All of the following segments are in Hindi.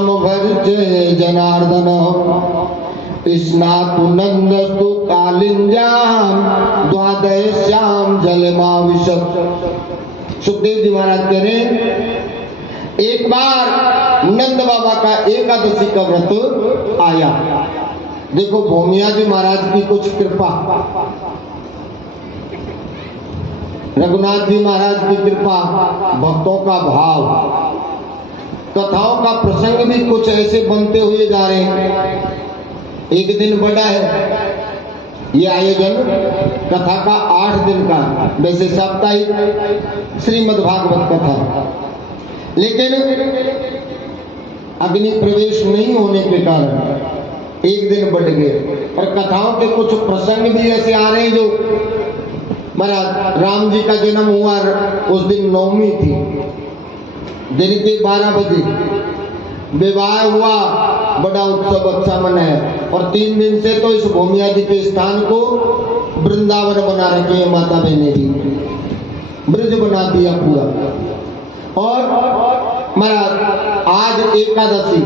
समवर्चे जनार्दन स्नातु नंदस्तु कालिंजाम द्वादश्याम जलमाविशत। सुखदेव जी महाराज कह रहे हैं एक बार नंद बाबा का एकादशी का व्रत आया। देखो भूमिया जी महाराज की कुछ कृपा, रघुनाथ जी महाराज की कृपा, भक्तों का भाव, कथाओं का प्रसंग भी कुछ ऐसे बनते हुए जा रहे हैं। एक दिन बड़ा है ये आयोजन कथा का 8 दिन का, वैसे साप्ताहिक श्रीमद् भागवत कथा, लेकिन अग्नि प्रवेश नहीं होने के कारण एक दिन बढ़ गए। और कथाओं के कुछ प्रसंग भी ऐसे आ रहे हैं जो महाराज राम जी का जन्म हुआ उस दिन नवमी थी, दिन के 12 बजे विवाह हुआ, बड़ा उत्सव अच्छा मनाया। और 3 दिन से तो इस भूमिया जी के स्थान को वृंदावन बना रखे हैं माता बहने जी, ब्रज बना दिया पूरा। और महाराज आज एकादशी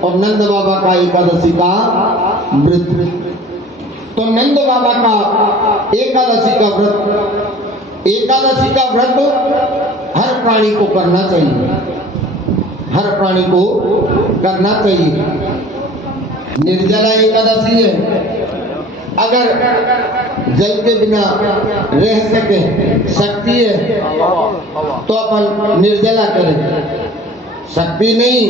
और नंद बाबा का एकादशी का व्रत, तो नंद बाबा का एकादशी का व्रत, एकादशी का व्रत हर प्राणी को करना चाहिए, हर प्राणी को करना चाहिए। निर्जला एकादशी है, अगर जल के बिना रह सके, शक्ति है तो अपन निर्जला करें, शक्ति नहीं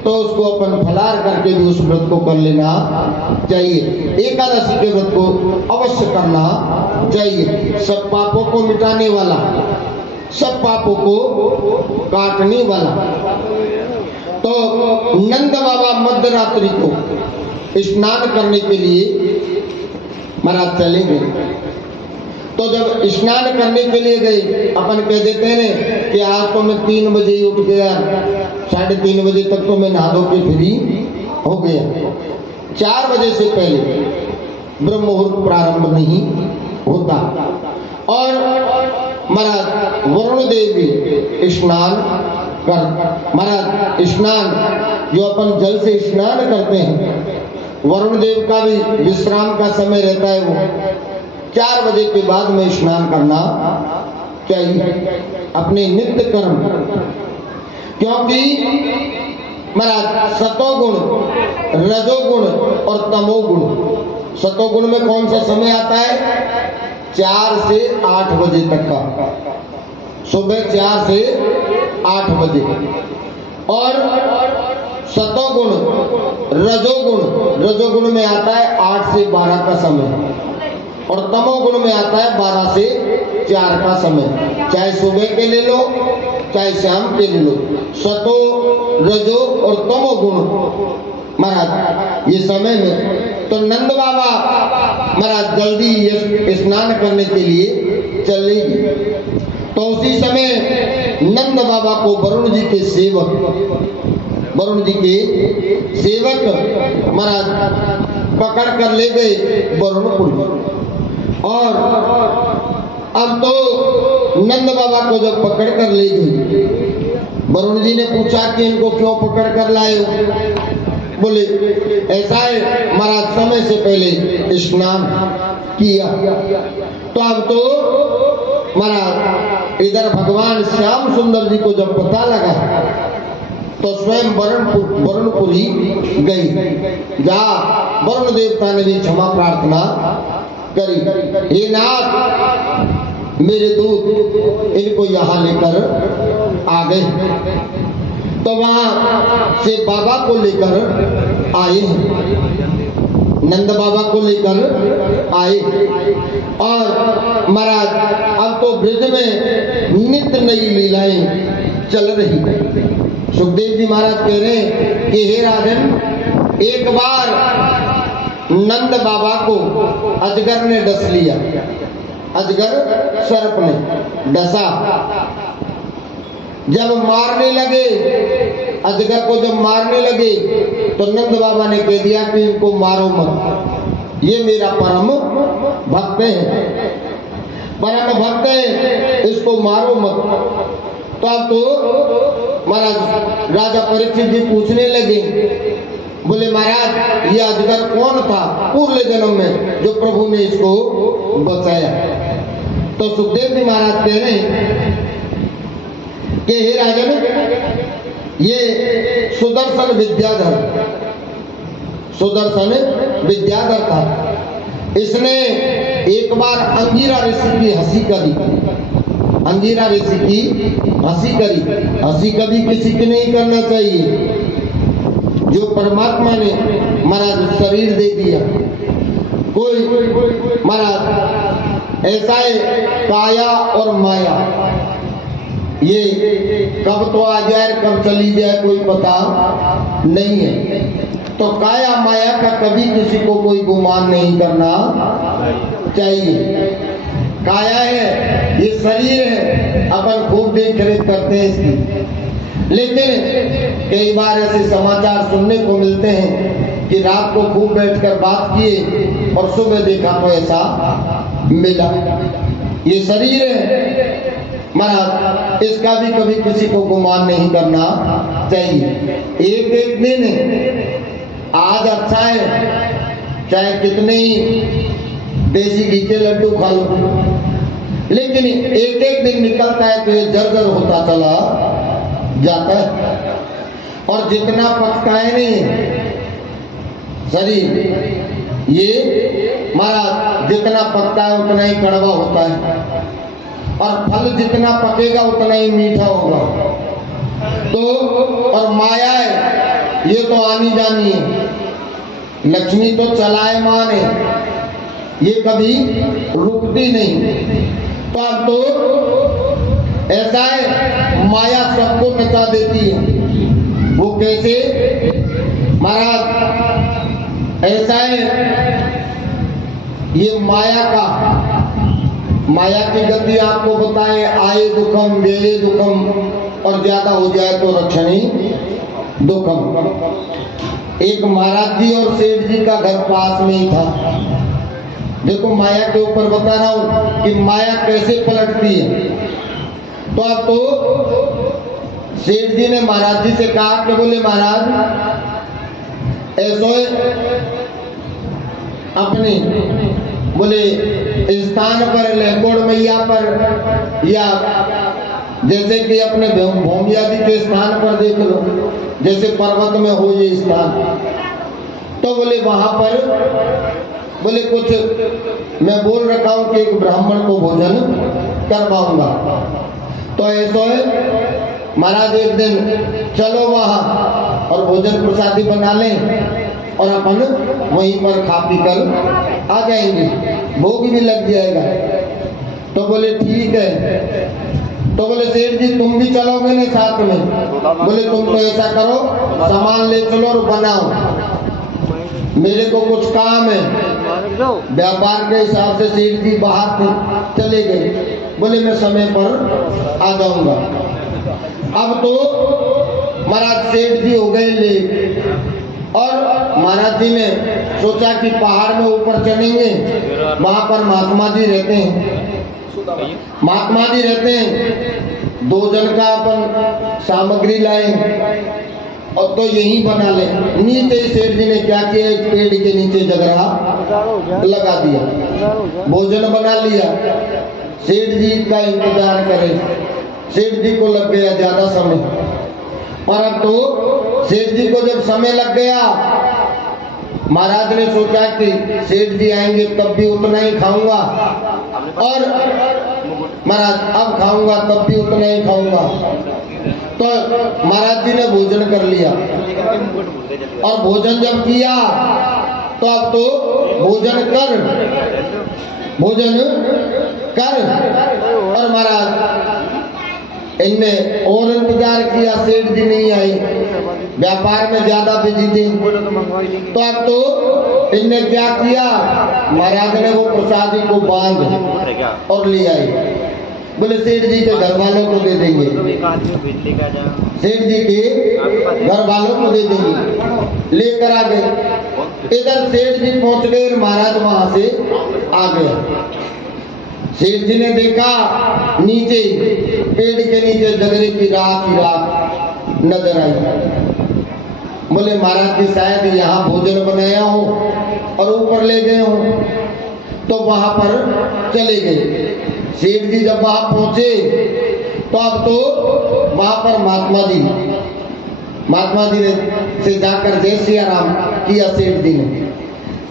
तो उसको अपन फलार करके भी उस व्रत को कर लेना चाहिए। एकादशी के व्रत को अवश्य करना चाहिए। सब पापों को मिटाने वाला, सब पापों को काटने वाला। तो नंद बाबा मध्यरात्रि को स्नान करने के लिए महाराज चलेंगे। तो जब स्नान करने के लिए गए, अपन कह देते हैं कि आज तो मैं 3 बजे ही उठ गया, 3:30 बजे तक तो मैं नहा धो के फ्री हो गया। 4 बजे से पहले ब्रह्म मुहूर्त प्रारंभ नहीं होता। और महाराज वरुण देव भी स्नान कर, महाराज स्नान जो अपन जल से स्नान करते हैं, वरुण देव का भी विश्राम का समय रहता है, वो 4 बजे के बाद में स्नान करना चाहिए अपने नित्य कर्म। क्योंकि महाराज सतोगुण, रजोगुण और तमोगुण, सतोगुण में कौन सा समय आता है? 4 से 8 बजे तक का, सुबह 4 से 8 बजे। और सतोगुण, रजोगुण, रजोगुण में आता है 8 से 12 का समय। और तमोगुण में आता है 12 से 4 का समय। चाहे सुबह के ले लो, चाहे शाम के ले लो, सतो, रजो और तमोगुण महाराज ये समय में। तो नंद बाबा महाराज जल्दी स्नान करने के लिए चलेगी। तो उसी समय नंद बाबा को वरुण जी के सेवक, वरुण जी के सेवक महाराज पकड़ कर ले गए वरुणपुर। और अब तो नंद बाबा को जब पकड़ कर ले गई, वरुण जी ने पूछा कि इनको क्यों पकड़ कर लाए हो? बोले ऐसा है महाराज, समय से पहले स्नान किया। तो अब तो महाराज इधर भगवान श्याम सुंदर जी को जब पता लगा तो स्वयं वरुणपुरी गई। जा वरुण देवता ने भी क्षमा प्रार्थना करी, हे नाथ मेरे दूत इनको यहाँ लेकर आ गए। तो वहां से बाबा को लेकर आए, नंद बाबा को लेकर आए। और महाराज अब तो ब्रज में नित्य नई लीलाएं चल रही। सुखदेव जी महाराज कह रहे हैं कि हे राजन, एक बार नंद बाबा को अजगर ने डस लिया, अजगर सर्प ने डसा। जब मारने लगे, अजगर को जब मारने लगे तो नंद बाबा ने कह दिया कि इनको मारो मत, ये मेरा परम भक्त है, परम भक्त है, इसको मारो मत। तो अब तो महाराज राजा परीक्षित जी पूछने लगे, बोले महाराज ये अजगर कौन था पूर्व जन्म में जो प्रभु ने इसको बचाया? तो सुखदेव जी महाराज कह रहे हैं कि हे राजन, ये सुदर्शन विद्याधर था। इसने एक बार अंगिरा ऋषि की हंसी करी। अंगिरा ऋषि की हंसी करी। हंसी कभी किसी की नहीं करना चाहिए। जो परमात्मा ने महाराज शरीर दे दिया, कोई महाराज ऐसा है काया और माया, ये कब तो आ जाए कब चली जाए कोई पता नहीं है। तो काया माया का कभी किसी को कोई गुमान नहीं करना चाहिए। काया है, ये शरीर है, अपन खूब देख रेख करते हैं इसकी, लेकिन कई बार ऐसे समाचार सुनने को मिलते हैं कि रात को खूब बैठकर बात किए और सुबह देखा तो ऐसा मिला। ये शरीर है महाराज, इसका भी कभी किसी को गुमान नहीं करना चाहिए। एक एक दिन आज अच्छा है, चाहे कितने ही देसी घी के लड्डू खा लो, लेकिन एक एक दिन निकलता है तो ये जर्जर होता चला जाता है। और जितना पकता है नहीं शरीर, ये महाराज जितना पकता है उतना ही कड़वा होता है, और फल जितना पकेगा उतना ही मीठा होगा। तो और माया है, ये तो आनी जानी है। लक्ष्मी तो चलायमान है, ये कभी रुकती नहीं। तो अब तो ऐसा है, माया सबको नचा देती है। वो कैसे महाराज? ऐसा है, ये माया की गति आपको बताए, आए दुखम व्यये दुखम, और ज्यादा हो जाए तो रक्षणी दुखम। एक महाराज जी और सेठ जी का घर पास में ही था। देखो माया के ऊपर बता रहा हूं कि माया कैसे पलटती है। तो अब तो सेठ जी ने महाराज जी से कहा कि बोले महाराज ऐसो अपने बोले स्थान पर लहकोड़ मैया पर, या जैसे कि अपने भूमियादी के स्थान पर देख लो, जैसे पर्वत में हो ये स्थान, तो बोले वहां पर बोले कुछ मैं बोल रखा हूं कि एक ब्राह्मण को भोजन करवाऊंगा। तो ऐसा है महाराज, एक दिन चलो वहां और भोजन प्रसादी बना लें और अपन वहीं पर खा पी कर आ जाएंगे, भोग भी लग जाएगा। तो बोले ठीक है। तो बोले सेठ जी तुम भी चलोगे ना साथ में? बोले तुम तो ऐसा करो, सामान ले चलो और बनाओ, मेरे को कुछ काम है। व्यापार के हिसाब से सेठ जी बाहर चले गए। बोले मैं समय पर आ जाऊंगा। अब तो महाराज सेठ जी हो गए लेट, और महाराज जी ने सोचा कि पहाड़ में ऊपर चढ़ेंगे, वहां पर महात्मा जी रहते हैं। महात्मा जी रहते हैं, 2 जन का अपन सामग्री लाए और तो यही बना ले। नीचे सेठ जी ने क्या किया, एक पेड़ के नीचे जगरा लगा दिया, भोजन बना लिया। सेठ जी का इंतजार करे, सेठ जी को लग गया ज्यादा समय, पर अब तो सेठ जी को जब समय लग गया, महाराज ने सोचा कि सेठ जी आएंगे तब भी उतना ही खाऊंगा, और महाराज अब खाऊंगा तब भी उतना ही खाऊंगा। तो महाराज जी ने भोजन कर लिया, और भोजन जब किया तो अब तो भोजन कर और महाराज इनने और इंतजार किया, सेठ जी नहीं आई, व्यापार में ज्यादा बिजी थे। तो अब तो इनने क्या किया, महाराज ने वो प्रसादी को बांध और ले आए। बोले सेठ जी के घर वालों को दे देंगे, सेठ जी के घर वालों को दे देंगे। लेकर आ गए। इधर सेठ जी पहुंच गए, महाराज वहां से आ गया। सेठ जी ने देखा नीचे पेड़ के नीचे जगरे की राख ही राख नजर आई। बोले महाराज जी शायद यहाँ भोजन बनाया हो और ऊपर ले गए हो, तो वहां पर चले गए। सेठ जी जब वहां पहुंचे तो अब तो वहां पर महात्मा जी ने से जाकर जय सिया राम किया। सेठ जी ने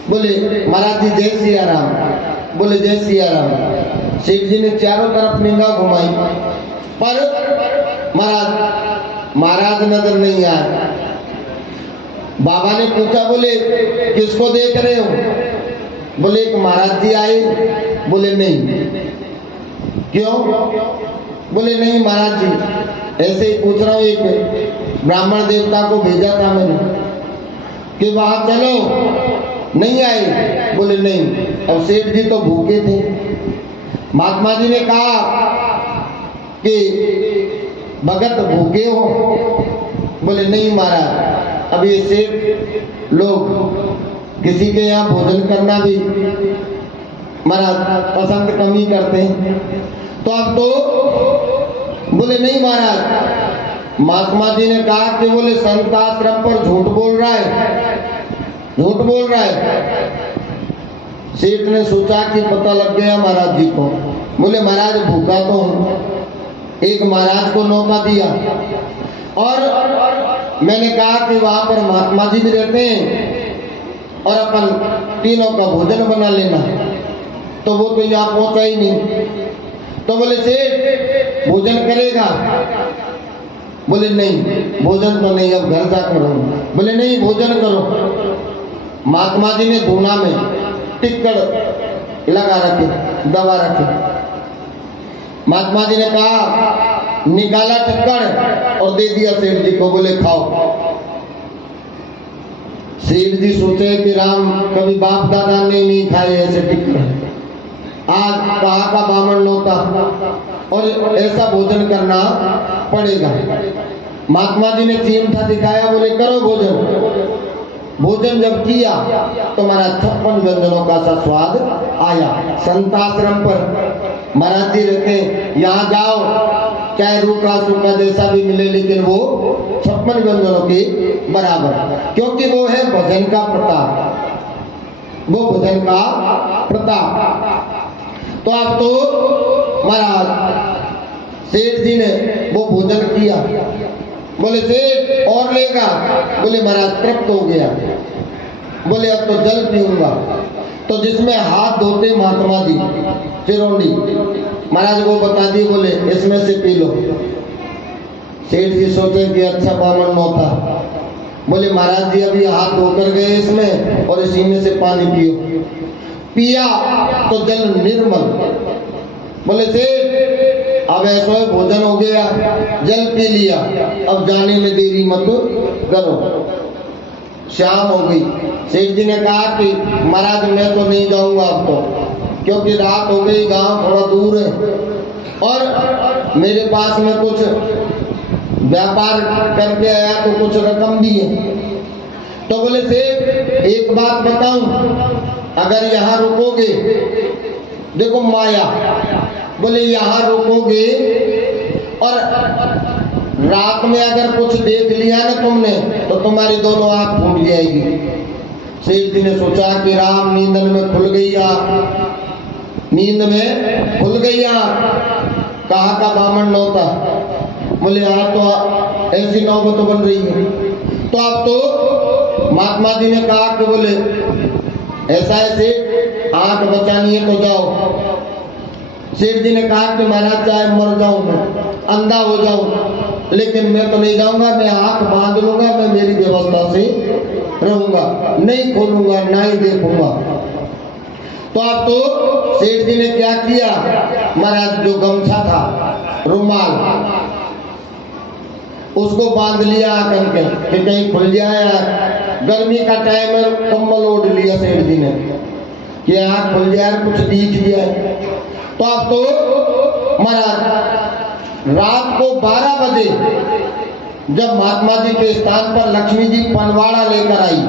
बोले महाराज जी जय सिया राम। बोले जय सिया राम। सेठ जी ने चारों तरफ निगाह घुमाई पर महाराज नजर नहीं आए। बाबा ने पूछा, बोले किसको देख रहे हो? बोले एक महाराज जी आए। बोले नहीं। क्यों? बोले नहीं महाराज जी, ऐसे ही पूछ रहा हूं, एक ब्राह्मण देवता को भेजा था मैंने कि वहां चलो, नहीं आए। बोले नहीं। और सेठ जी तो भूखे थे। महात्मा जी ने कहा कि भगत भूखे हो? बोले नहीं महाराज, अब ये सेठ लोग किसी के यहाँ भोजन करना भी महाराज पसंद कम ही करते हैं, तो अब तो बोले नहीं महाराज। महात्मा जी ने कहा कि बोले संत आश्रम पर झूठ बोल रहा है, झूठ बोल रहा है। सेठ ने सोचा कि पता लग गया महाराज जी को। बोले महाराज भूखा तो हूं। एक महाराज को नौका दिया और मैंने कहा कि वहां पर महात्मा जी भी रहते हैं और अपन तीनों का भोजन बना लेना। तो वो तो यहाँ पहुंचा ही नहीं। तो बोले सेठ भोजन करेगा? बोले नहीं भोजन तो नहीं, अब घर जा करो। बोले नहीं भोजन करो। महात्मा जी ने धूना में टिक्कड़ लगा रखे, दबा रखे। महात्मा जी ने कहा, निकाला टिक्कड़ और दे दिया सेठ जी को। बोले खाओ। सेठ जी सोचे कि राम कभी बाप दादा ने नहीं खाए ऐसे टिक्कड़, आज कहा का बामण लौटा और ऐसा भोजन करना पड़ेगा। महात्मा जी ने चिमटा दिखाया। बोले करो भोजन। भोजन जब किया तो महाराज 56 व्यंजनों का सा स्वाद आया। संताश्रम पर महाराज जी रहते, यहाँ जाओ चाहे रूखा सूखा जैसा भी मिले, लेकिन वो 56 व्यंजनों के बराबर, क्योंकि वो है भजन का प्रताप, वो भजन का प्रताप। तो अब तो महाराज सेठ जी ने वो भोजन किया। बोले सेठ और लेगा? बोले महाराज तृप्त हो गया। बोले अब तो जल पीऊंगा। तो जिसमें हाथ धोते महात्मा जी चिरौंडी, महाराज को बता दी। बोले इसमें से पी लो। सेठ जी सोचे कि अच्छा बामन मौका। बोले महाराज जी अभी हाथ धोकर गए इसमें और इसी में से पानी पियो। पिया तो जल निर्मल। बोले सेठ अब ऐसा भोजन हो गया, जल पी लिया, अब जाने में देरी मत करो। शाम हो गई। सेठ जी ने कहा कि महाराज मैं तो नहीं जाऊंगा अब तो, क्योंकि रात हो गई, गांव थोड़ा दूर है और मेरे पास में कुछ व्यापार करके आया तो कुछ रकम भी है। तो बोले सेठ एक बात बताऊं, अगर यहाँ रुकोगे, देखो माया, बोले यहाँ रुकोगे और रात में अगर कुछ देख लिया ना तुमने तो तुम्हारी दोनों आंख फूट जाएगी। सेठ जी ने सोचा कि राम नींदन में खुल गईया, नींद में खुल गईया, कहा का बामण नौता। बोले आज तो ऐसी नौबत बन रही है। तो अब तो महात्मा जी ने कहा कि बोले ऐसा है सेठ, आंख बचानी है तो जाओ। सेठ जी ने कहा कि महाराज चाहे मर जाऊं, मैं अंधा हो जाऊं, लेकिन मैं तो नहीं जाऊंगा, मैं आंख बांध लूंगा, मैं मेरी व्यवस्था से रहूंगा, नहीं खोलूंगा, ना ही देखूंगा। तो अब तो सेठ जी ने क्या किया, महाराज जो गमछा था, रुमाल, उसको बांध लिया करके कि कहीं खुल जाए। गर्मी का टाइम है, कम्बल ओढ़ लिया सेठ जी ने कि आंख खुल जाए, कुछ दिख जाए। तो अब तो महाराज रात को 12 बजे जब महात्मा जी के स्थान पर लक्ष्मी जी पनवाड़ा लेकर आई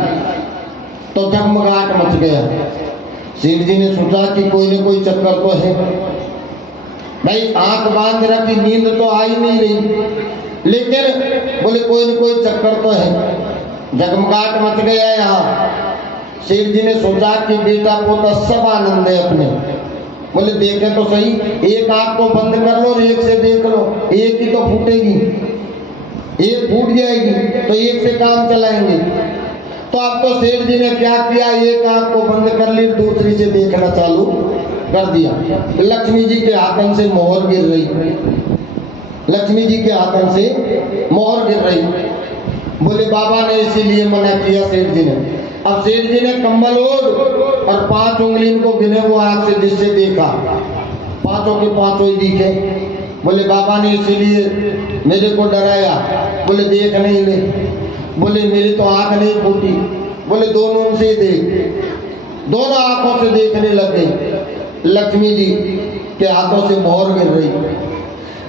तो जगमगाहट मच गया। सेठ जी ने सोचा कि कोई न कोई चक्कर तो है। भाई आंख बांध रखी, नींद तो आ ही नहीं रही, लेकिन बोले कोई न कोई चक्कर तो है। जगमगाट मच गया यहाँ। शेर जी ने सोचा कि बेटा पोता सब आनंद है अपने। बोले देखे तो सही, एक आंख को बंद कर लो और एक से देख लो, एक ही तो फूटेगी, एक फूट जाएगी तो एक से काम चलाएंगे। तो अब तो सेठ जी ने क्या किया, एक आंख को बंद कर ली, दूसरी से देखना चालू कर दिया। लक्ष्मी जी के हाथन से मोहर गिर रही, लक्ष्मी जी के हाथन से मोहर गिर रही। बोले बाबा ने इसीलिए मना किया सेठ जी ने। अब सेठ जी ने कंबल ओढ़ और 5 उंगली इनको गिने वो आंख से जिससे देखा, पांचों के पांचों ही दिखे। बोले बाबा ने इसीलिए मेरे को डराया। बोले देख नहीं ले, बोले मेरी तो आंख नहीं फूटी। बोले दोनों से देख, दोनों आंखों से देखने लग गई। लक्ष्मी जी के हाथों से मोहर गिर रही।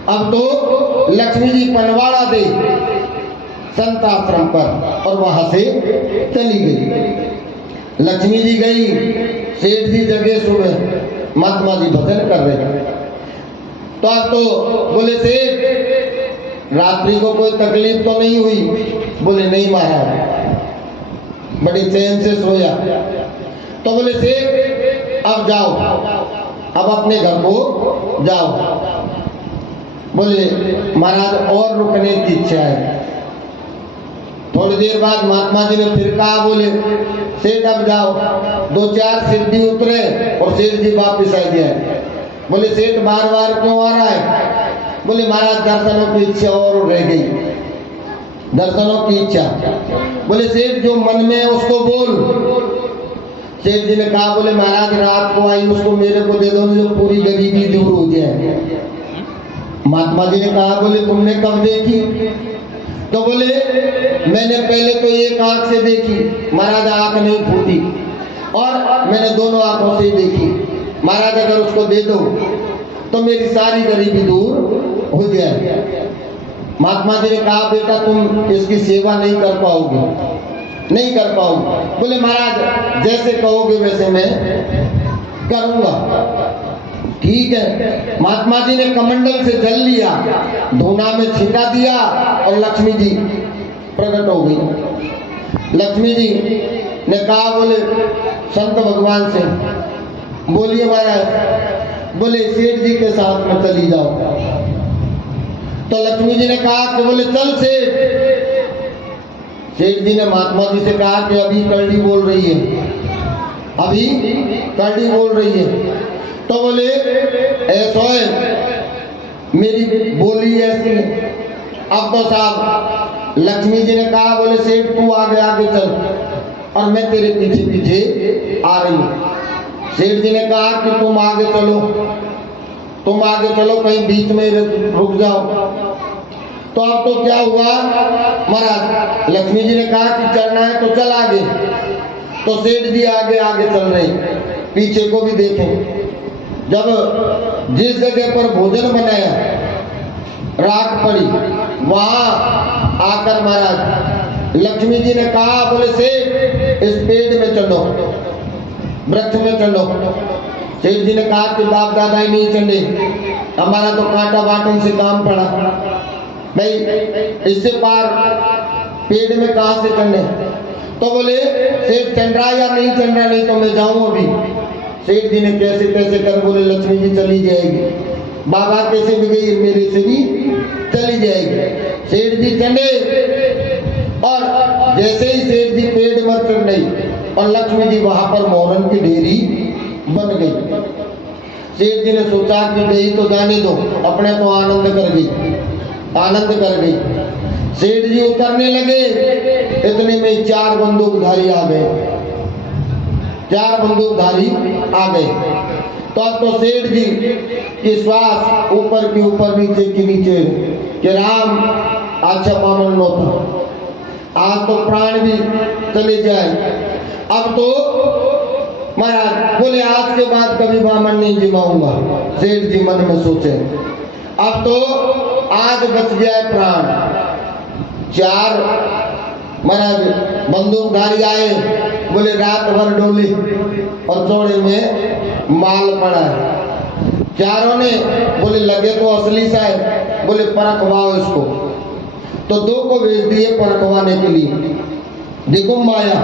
अब तो लक्ष्मी जी पनवाड़ा दे संत आश्रम पर और वहां से चली गई। लक्ष्मी जी गई, सेठ जी जगह सुबह, महात्मा जी भजन कर रहे। तो अब तो बोले सेठ रात्रि को कोई तकलीफ तो नहीं हुई? बोले नहीं महाराज, बड़ी चैन से सोया। तो बोले सेठ अब जाओ, अब अपने घर को जाओ। बोले महाराज और रुकने की इच्छा है। थोड़ी देर बाद महात्मा जी ने फिर कहा, बोले सेठ अब जाओ। 2-4 सिद्धि उतरे और सेठ जी वापिस आ गए। बोले सेठ बार बार क्यों आ रहा है? बोले महाराज दर्शनों की इच्छा और रह गई, दर्शनों की इच्छा। बोले सेठ जो मन में है उसको बोल। सेठ जी ने कहा, बोले महाराज रात को आई उसको मेरे को दे दो, जो पूरी गरीबी दूर हो जाए। महात्मा जी ने कहा, बोले तुमने कब देखी? तो बोले मैंने पहले तो एक आंख से देखी, महाराज आंख नहीं फूटी, और मैंने दोनों आंखों से देखी। महाराज अगर उसको दे दो तो मेरी सारी गरीबी दूर हो जाए। महात्मा जी ने कहा, बेटा तुम इसकी सेवा नहीं कर पाओगे, नहीं कर पाओगे। बोले महाराज जैसे कहोगे वैसे मैं करूंगा। ठीक है। महात्मा जी ने कमंडल से जल लिया, धूना में छिटा दिया और लक्ष्मी जी प्रकट हो गई। लक्ष्मी जी ने कहा, बोले संत भगवान से, बोलिए महाराज। बोले सेठ जी के साथ में चली जाओ। तो लक्ष्मी जी ने कहा कि बोले चल सेठ। सेठ जी ने महात्मा जी से कहा कि अभी करड़ी बोल रही है, अभी करड़ी बोल रही है। तो बोले ऐसा है, मेरी बोली ऐसी है। अब तो साहब लक्ष्मी जी ने कहा, बोले सेठ तू आगे आगे चल और मैं तेरे पीछे पीछे आ रही हूँ। सेठ जी ने कहा कि तुम आगे चलो, तुम आगे चलो, कहीं बीच में रुक जाओ। तो अब तो क्या हुआ महाराज, लक्ष्मी जी ने कहा कि चलना है तो चल आगे। तो सेठ जी आगे आगे चल रहे, पीछे को भी देखें। जब जिस जगह पर भोजन बनाया राख पड़ी, वहां आकर महाराज लक्ष्मी जी ने कहा, बोले सेठ इस पेड़ में चलो, वृक्ष में चलो। सेठ जी ने कहा कि बाप दादा ही नहीं चले, हमारा तो कांटा बाटन से काम पड़ा भाई, इससे पार पेड़ में कहां से चढ़ने। तो बोले सेठ चल रहा या नहीं चल रहा? नहीं तो मैं जाऊं अभी। सेठ जी ने कैसे कैसे कर बोले लक्ष्मी जी चली जाएगी, बाबा कैसे भी गई मेरे से भी चली जाएगी। सेठ जी चले और जैसे ही सेठ जी पेड़ पर चढ़ गई और लक्ष्मी जी वहां पर मोहरन की ढेरी बन गई। सेठ जी ने सोचा कि गई तो जाने दो, अपने तो आनंद कर गई, आनंद कर गई। सेठ जी उतरने लगे, इतने में 4 बंदूकधारी आ गए, 4 बंदूकधारी आ गए। तो अब तो सेठ जी की श्वास ऊपर की ऊपर नीचे की नीचे कि राम अच्छा पावन नो था, आज तो प्राण भी चले जाए। अब तो महाराज बोले आज के बाद कभी बामन नहीं जिमाऊंगा। सेठ जी मन में सोचे अब तो आज बच जाए प्राण। 4 महाराज बंदूकधारी आए, बोले रात भर डोले और चौड़े में माल पड़ा है। चारों ने बोले लगे तो असली सा है, बोले परखवाओ इसको। तो दो को भेज दिए परखवाने के लिए। देखो माया,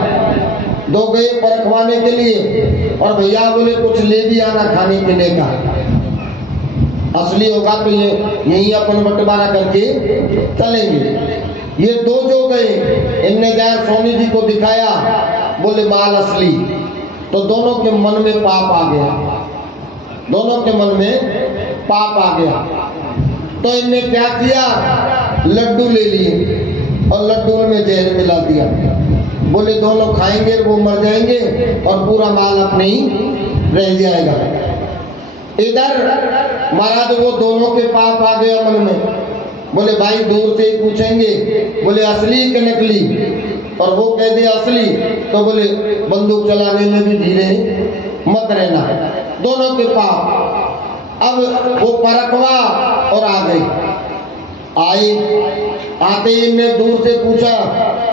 दो गए परखवाने के लिए और भैया बोले कुछ ले भी आना खाने पीने का, असली होगा तो ये यहीं अपन बंटवारा करके चलेंगे। ये दो जो गए, इनने जाए सोनी जी को दिखाया, बोले माल असली। तो दोनों के मन में पाप आ गया, दोनों के मन में पाप आ गया। तो इनने क्या किया, लड्डू ले लिए और लड्डू में जहर मिला दिया। बोले दोनों खाएंगे वो मर जाएंगे और पूरा माल अपने ही रह जाएगा। इधर महाराज वो दोनों के पाप आ गया मन में। बोले भाई दूर से ही पूछेंगे, बोले असली कि नकली, और वो कह दिया असली, तो बोले बंदूक चलाने में भी धीरे मत रहना। दोनों के पाप। अब वो परखवा और आ गए। आए, आते ही इनने दूर से पूछा,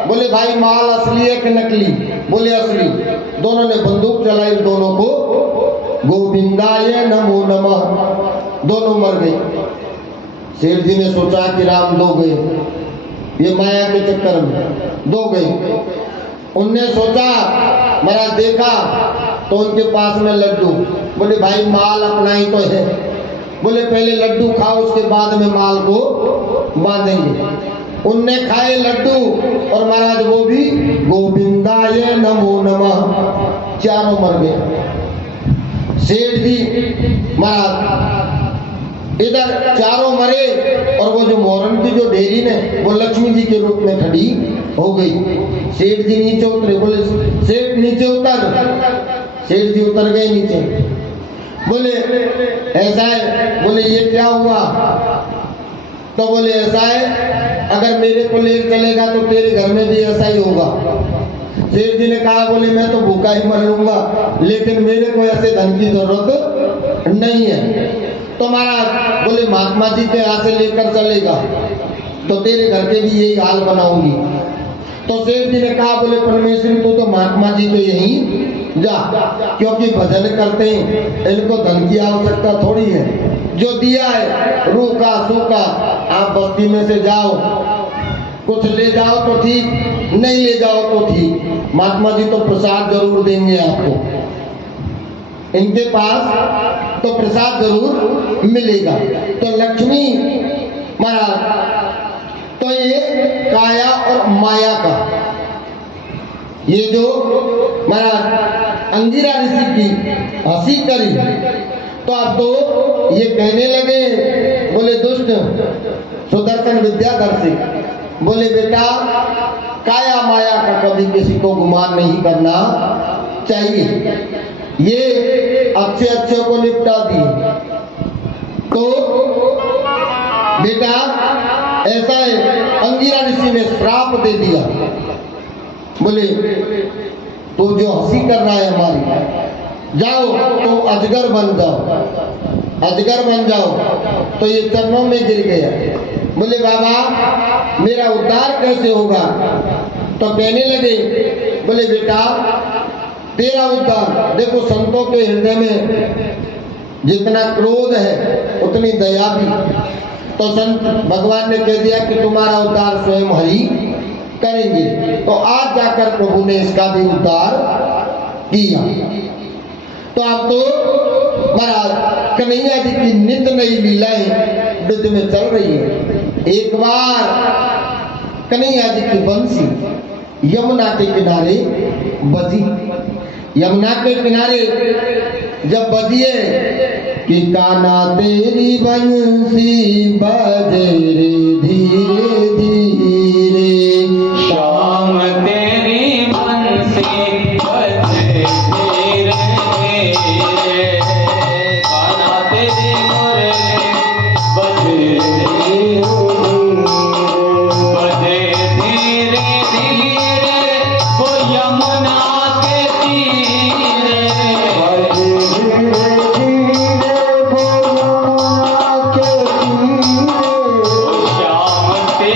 बोले भाई माल असली है कि नकली, बोले असली। दोनों ने बंदूक चलाई, दोनों को गोविंदाय नमो नमः, दोनों मर गए। शेर जी ने सोचा कि राम दो गए, ये माया के चक्कर में दो गए। उनने सोचा, महाराज देखा तो उनके पास में लड्डू। बोले भाई माल अपना ही तो है, बोले पहले लड्डू खाओ उसके बाद में माल को बांधेंगे। उनने खाए लड्डू और महाराज वो भी गोविंदाय नमो नमः, चारों मर गए। सेठ जी महाराज इधर चारों मरे और वो जो मोहरम की जो डेरी ने वो लक्ष्मी जी के रूप में खड़ी हो गई। सेठ जी नीचे उतरे, बोले सेठ नीचे उतर। सेठ जी उतर गए नीचे। बोले ऐसा है, बोले ये क्या हुआ? तो बोले ऐसा है, अगर मेरे को ले चलेगा तो तेरे घर में भी ऐसा ही होगा। सेठ जी ने कहा, बोले मैं तो भूखा ही मर लूंगा, लेकिन मेरे को ऐसे धन की जरूरत नहीं है। तो महाराज बोले महात्मा जी के यहाँ से लेकर चलेगा तो तेरे घर के भी यही हाल बनाऊंगी। तो सेठ जी ने कहा, बोले परमेश्वरी तू तो महात्मा जी के यहीं जा, क्योंकि भजन करते हैं, इनको धन की आवश्यकता थोड़ी है। जो दिया है रूखा सूखा आप बस्ती में से जाओ, कुछ ले जाओ तो ठीक, नहीं ले जाओ तो ठीक, महात्मा जी तो प्रसाद जरूर देंगे आपको, इनके पास तो प्रसाद जरूर मिलेगा। तो लक्ष्मी महाराज, तो ये काया और माया का ये जो महाराज अंगिरा ऋषि की हंसी करी, तो अब तो ये कहने लगे, बोले दुष्ट सुदर्शन विद्याधर, बोले बेटा काया माया का कभी किसी को गुमान नहीं करना चाहिए, ये अच्छे अच्छे को निपटा दिए। तो बेटा ऐसा है, अंगिरा ऋषि ने श्राप दे दिया, बोले तो जो हंसी कर रहा है हमारी, जाओ तो अजगर बन जाओ, अजगर बन जाओ। तो ये चरणों में गिर गया। बोले बाबा मेरा उद्धार कैसे होगा? तो कहने लगे, बोले बेटा तेरा उद्धार, देखो संतों के हृदय में जितना क्रोध है उतनी दया भी। तो संत भगवान ने कह दिया कि तुम्हारा उद्धार स्वयं हरि करेंगे। तो आज जाकर प्रभु ने इसका भी उद्धार किया। तो अब तो महाराज कन्हैया जी की नित्य नई लीलाएं ब्रज में चल रही है। एक बार कन्हैया जी की बंसी यमुना के किनारे बजी। यमुना के किनारे जब बजी है कि कान्हा तेरी बंसी बजे रे धीरे धीरे, श्याम तेरी बंसी बजे धीरे धीरे, कान्हा तेरी मुरली बजे बजे धीरे धीरे, वो यमुना के तीरे श्याम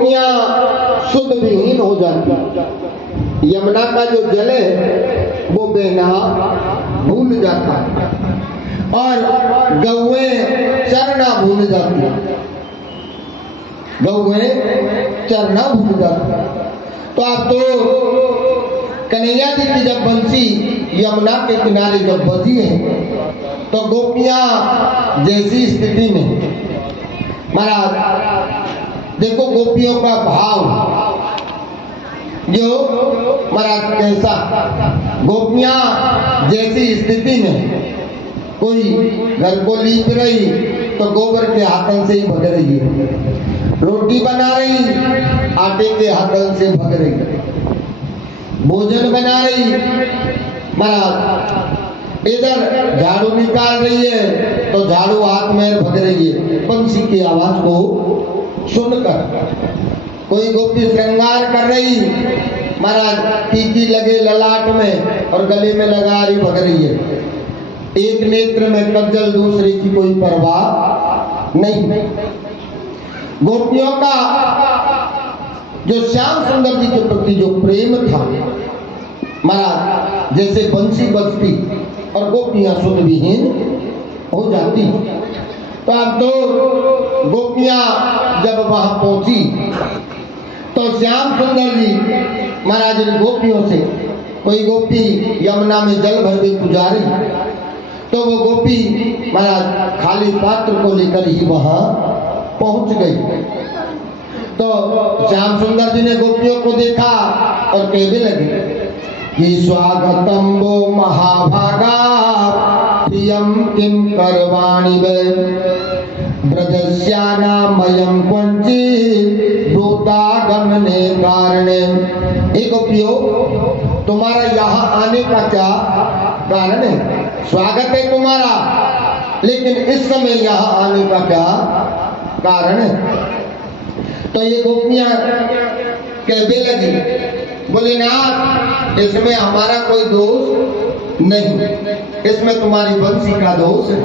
गोपियां शुद्ध विहीन हो जाती। यमुना का जो जल है वो बहना भूल जाता और गौएं चरना भूल जाती। गौएं चरना भूल जाती। तो आप तो कन्हैया जी की जब बंसी यमुना के किनारे जब बजी है तो गोपियां जैसी स्थिति में, महाराज देखो गोपियों का भाव जो महाराज कैसा, गोपियां जैसी स्थिति में, कोई घर को लीप रही तो गोबर के हाथन से ही भग रही है, रोटी बना रही आटे के हाथन से भग रही, भोजन बना रही, महाराज इधर झाड़ू निकाल रही है तो झाड़ू हाथ में भग रही है पंछी की आवाज को सुनकर। कोई गोपी श्रृंगार कर रही, महाराज टीकी लगे ललाट में और गले में लगा रही, भग रही है, एक नेत्र में कज्जल, दूसरे की कोई परवाह नहीं। गोपियों का जो श्याम सुंदर जी के प्रति जो प्रेम था, महाराज जैसे बंसी बजती और गोपियां शुद्ध विहीन हो जाती। तो अब तो गोपियां जब वहां पहुंची तो श्याम सुंदर जी महाराज ने गोपियों से, कोई गोपी यमुना में जल भर के पुजारी, तो वो गोपी महाराज खाली पात्र को लेकर ही वहां पहुंच गई। तो श्याम सुंदर जी ने गोपियों को देखा और कहने लगे कि स्वागतम वो महाभागा प्रियम किम करवाणि वे ब्रजस्यानामयं क्वचित् ब्रूतागमने कारणे। एक गोपियों, तुम्हारा यहाँ आने का क्या कारण है? स्वागत है तुम्हारा, लेकिन इस समय यहाँ आने का क्या कारण है? तो ये गोपियां कहने लगी, बोले ना इसमें हमारा कोई दोष नहीं, इसमें तुम्हारी बंसी का दोष है।